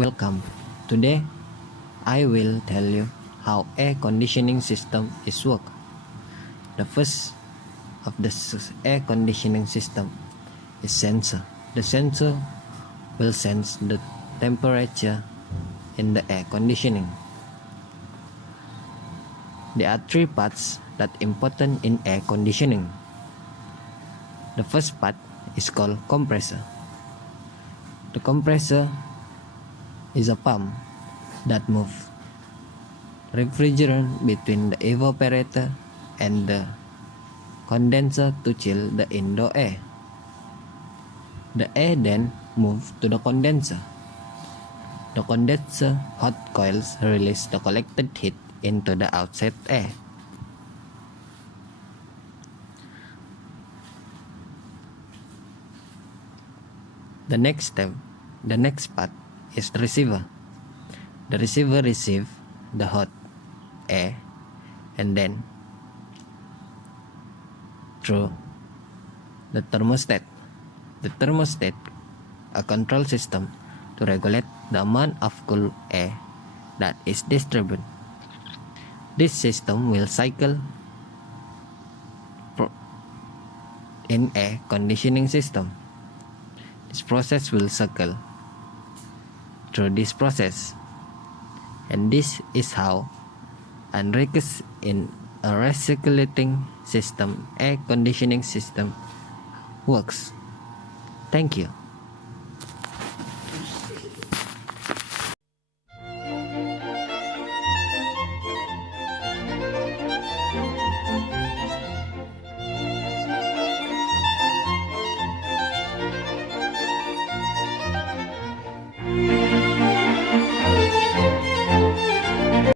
Welcome. Today I will tell you how air conditioning system is work. The first of the air conditioning system is sensor. The sensor will sense the temperature in the air conditioning. There are three parts that important in air conditioning. The first part is called compressor. The compressor is a pump that moves refrigerant between the evaporator and the condenser to chill the indoor air. The air then moves to the condenser. The condenser hot coils release the collected heat into the outside air. The next part is the receiver. The receiver receives the hot air and then through the thermostat. The thermostat, a control system to regulate the amount of cool air that is distributed. This system will cycle in air conditioning system. This process will cycle through this process, and this is how unrequested in a recirculating system air conditioning system works. Thank you.